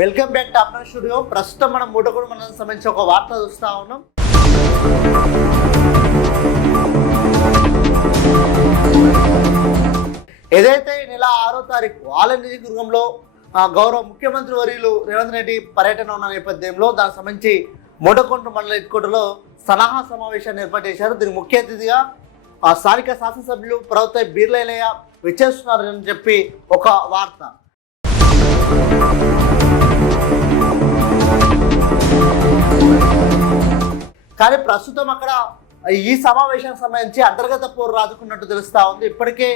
Welcome back to Apna studio. ప్రస్తుతం మనం మూటకూరు మండలం సంబంధించి ఒక వార్త చూస్తూ ఉన్నాం. ఏదైతే ఈ నెల 6వ తారీఖు ఆలయ నియోజకవర్గంలో గౌరవ ముఖ్యమంత్రి వర్యులు రేవంత్ రెడ్డి పర్యటన ఉన్న నేపథ్యంలో దానికి సంబంధించి మూటకొండ మండల హెడ్కోటలో సలహా సమావేశాన్ని ఏర్పాటు చేశారు. దీనికి ముఖ్య అతిథిగా స్థానిక శాసనసభ్యులు ప్రభుత్వ బీర్లయ్య విచ్చేస్తున్నారని చెప్పి ఒక వార్త. కానీ ప్రస్తుతం అక్కడ ఈ సమావేశానికి సంబంధించి అంతర్గత పోరు రాజుకున్నట్టు తెలుస్తూ ఉంది. ఇప్పటికే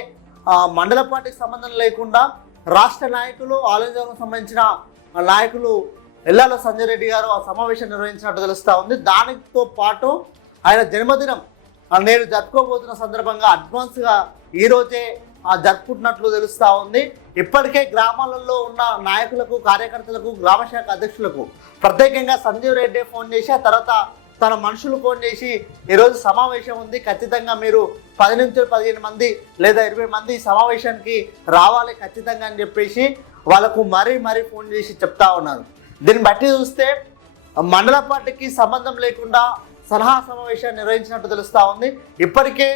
మండల పార్టీకి సంబంధం లేకుండా రాష్ట్ర నాయకులు ఆలోచనకు సంబంధించిన నాయకులు ఎల్లాల సంజయ్ రెడ్డి గారు ఆ సమావేశం నిర్వహించినట్టు తెలుస్తూ ఉంది. దానితో పాటు ఆయన జన్మదినం నేను జరుపుకోబోతున్న సందర్భంగా అడ్వాన్స్గా ఈరోజే జరుపుకుంటున్నట్లు తెలుస్తూ ఉంది. ఇప్పటికే గ్రామాలలో ఉన్న నాయకులకు, కార్యకర్తలకు, గ్రామశాఖ అధ్యక్షులకు ప్రత్యేకంగా సంజీవ్ రెడ్డి ఫోన్ చేసి ఆ తర్వాత తన మనుషులు ఫోన్ చేసి ఈరోజు సమావేశం ఉంది, ఖచ్చితంగా మీరు 10 నుంచి 15 మంది లేదా 20 మంది సమావేశానికి రావాలి ఖచ్చితంగా అని చెప్పేసి వాళ్ళకు మరీ ఫోన్ చేసి చెప్తా ఉన్నారు. దీన్ని బట్టి చూస్తే మండల పార్టీకి సంబంధం లేకుండా సలహా సమావేశాన్ని నిర్వహించినట్టు తెలుస్తూ ఉంది. ఇప్పటికే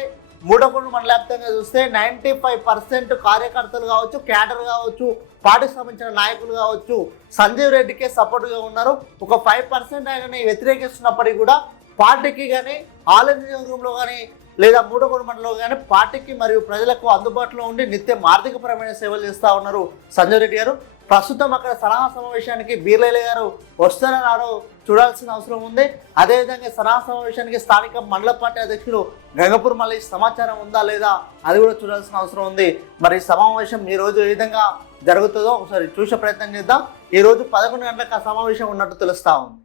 మూటకొండ మండల వ్యాప్తంగా చూస్తే 95% కార్యకర్తలు కావచ్చు, క్యాడర్ కావచ్చు, పార్టీకి సంబంధించిన నాయకులు కావచ్చు సంజీవ్ రెడ్డికే సపోర్ట్గా ఉన్నారు. ఒక 5% ఆయనని వ్యతిరేకిస్తున్నప్పటికీ కూడా పార్టీకి కానీ ఆలయ నియోజకవర్గంలో కానీ లేదా మూటకొండ మండలంలో కానీ పార్టీకి మరియు ప్రజలకు అందుబాటులో ఉండి నిత్యం ఆర్థికపరమైన సేవలు చేస్తూ ఉన్నారు సంజయ్ రెడ్డి గారు. ప్రస్తుతం అక్కడ సలహా సమావేశానికి బీర్లయ్య గారు వస్తారో రాడో చూడాల్సిన అవసరం ఉంది. అదేవిధంగా సలహా సమావేశానికి స్థానిక మండల పార్టీ అధ్యక్షులు గంగపూర్ మళ్ళీ సమాచారం ఉందా లేదా అది కూడా చూడాల్సిన అవసరం ఉంది. మరి సమావేశం ఈ రోజు ఏ విధంగా జరుగుతుందో ఒకసారి చూసే ప్రయత్నం చేద్దాం. ఈ రోజు 11 గంటలకు ఆ సమావేశం ఉన్నట్టు తెలుస్తా ఉంది.